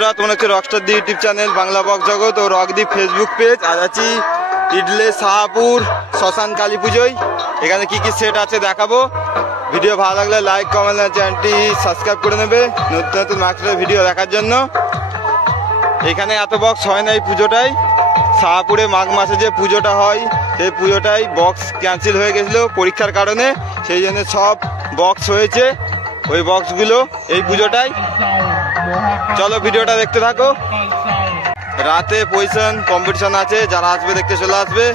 বন্ধুরা, তোমরা হচ্ছে রকস্টার দি ইউটিউব চ্যানেল, বাংলা বক্স জগৎ ও রকদীপ ফেসবুক পেজ। আজ আছি ইডলে শাহপুর শ্মশান কালী পুজোয়। এখানে কি কি সেট আছে দেখাবো। ভিডিও ভালো লাগলে লাইক কমেন্ট আর চ্যানেলটি সাবস্ক্রাইব করে নেবে নতুন নতুন মার্কেটের ভিডিও দেখার জন্য। এখানে এত বক্স হয় না এই পুজোটাই। শাহপুরে মাঘ মাসে যে পুজোটা হয় সেই পুজোটাই বক্স ক্যান্সেল হয়ে গেছিলো পরীক্ষার কারণে, সেই জন্য সব বক্স হয়েছে। ওই বক্সগুলো এই পুজোটাই। চলো ভিডিওটা দেখতে থাকো। রাতে পজিশন কম্পিটিশন আছে, যারা আসবে দেখতে চলে আসবে।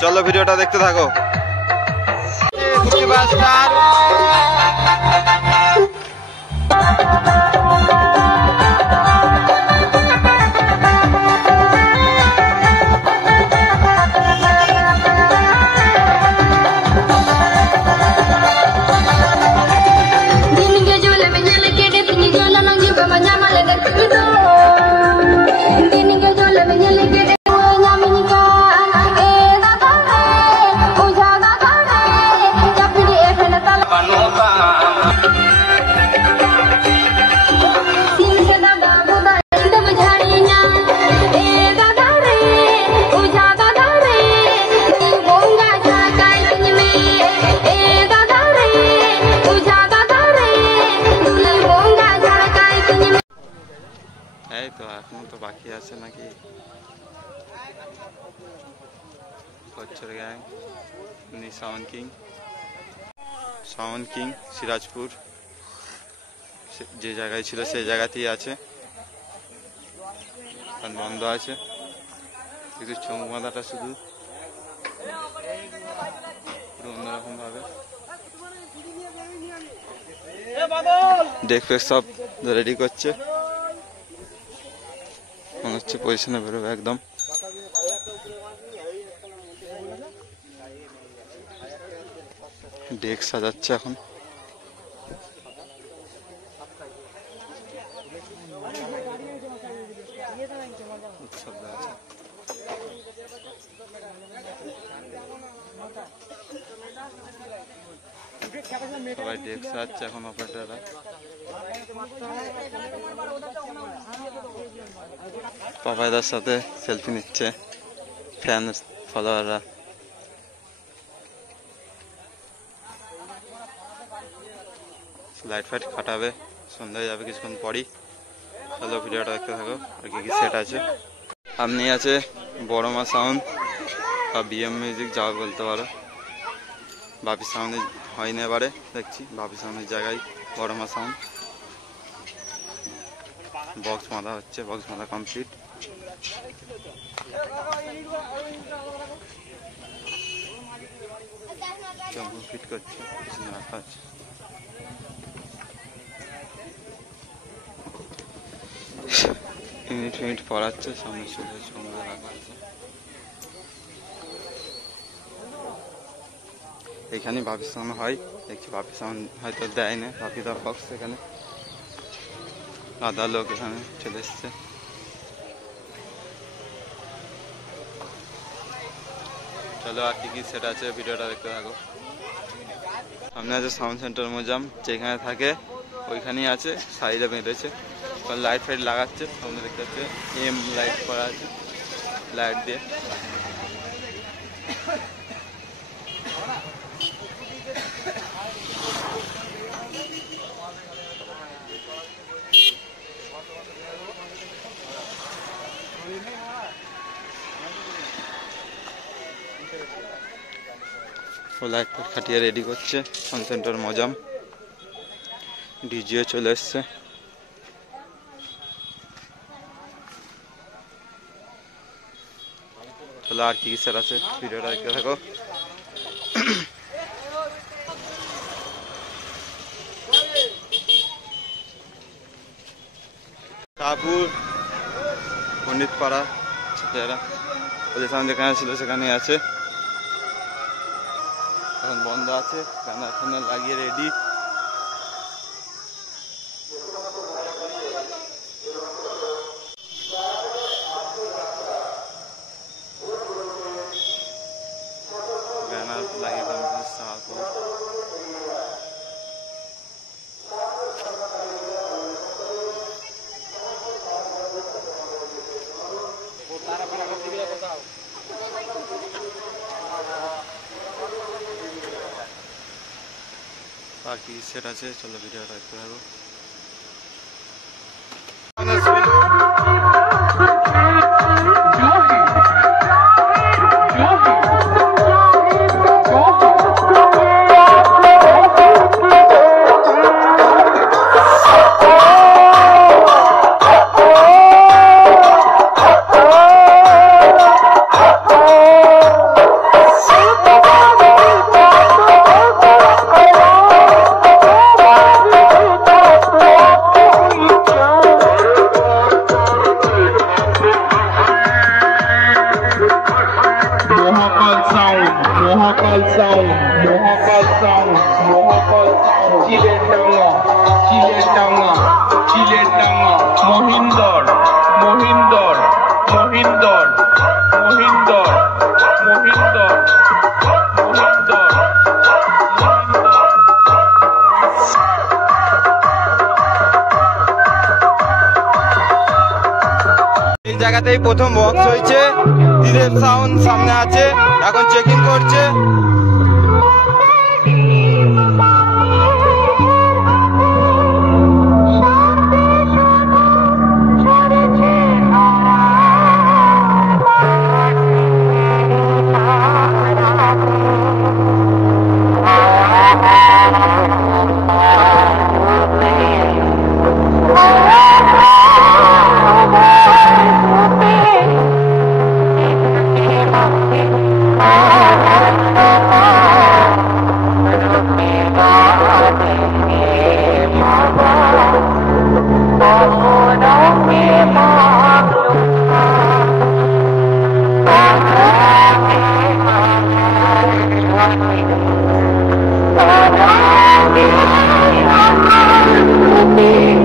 চলো ভিডিওটা দেখতে থাকো। এই তো এখনো তো বাকি আছে নাকি। কচ্ছর গ্যাং, সাউন্ড কিং সিরাজপুর যে জায়গায় ছিল সেই জায়গাতেই আছে, বন্ধ আছে। কিন্তু চোখ বাঁধাটা শুধু অন্যরকম ভাবে ডেক ফেক সব রেডি করছে। মনে হচ্ছে পজিশনে বেরোবে একদম। ডেক সাজাচ্ছে এখন। সবাই ডেক সাজাচ্ছে এখন অপারেটররা। পাপাইদার সাথে সেলফি নিচ্ছে ফ্যান ফলোয়াররা। লাইট ফাইট খাটাবে, সন্ধ্যা হয়ে যাবে কিছুক্ষণ পরই। চলো ভিডিওটা দেখতে থাকো। আর কি কি সেট আছে। সামনে আছে বড় মা সাউন্ড বা বিএম মিউজিক যাও বলতে পারো। বাপি সাউন্ডে হয়নি এবারে, দেখছি বাপি সাউন্ডের জায়গায় বড় মা সাউন্ড। বক্স বাঁধা হচ্ছে, বক্স বাঁধা কমপ্লিট। ফিট করছে, রাখা আছে। ইউনিট পড়াচ্ছে, সামনে চলে সঙ্গে রাখা আছে। এখানে বাপি সাউন্ড হয়, দেখছি বাপি সাউন্ড হয়তো দেয় না। বাপি দা বক্স এখানে আধা লোক এখানে চলে এসছে। চলো আর কি কি সেট আছে ভিডিওটা দেখতে থাকো। সামনে আছে সাউন্ড সেন্টার মোজাম, যেখানে থাকে ওইখানেই আছে, সাইডে বেঁধেছে। লাইট ফাইট লাগাচ্ছে, সামনে দেখতে পাচ্ছে এম লাইট করা আছে লাইট দিয়ে। লাইট ফাইট খাটিয়ে রেডি করছে সাউন্ড সেন্টার মজাম। ডিজিও চলে এসছে। চলো আর কি কি সেট আছে ভিডিওটা দেখতে থাকো। শাহপুর পণ্ডিত পাড়া ছেলেরা পজিশন যেখানে ছিল সেখানে আছে, এখন বন্ধ আছে। ব্যানার ফ্যানার লাগিয়ে রেডি। ব্যানার লাগিয়ে শাহপুর। কি সেট আছে, চলো ভিডিওটা দেখতে থাকো। এই জায়গাতেই প্রথম বক্স হয়েছে, ত্রিদেব সাউন্ড সামনে আছে, এখন চেকিং করছে। Oh,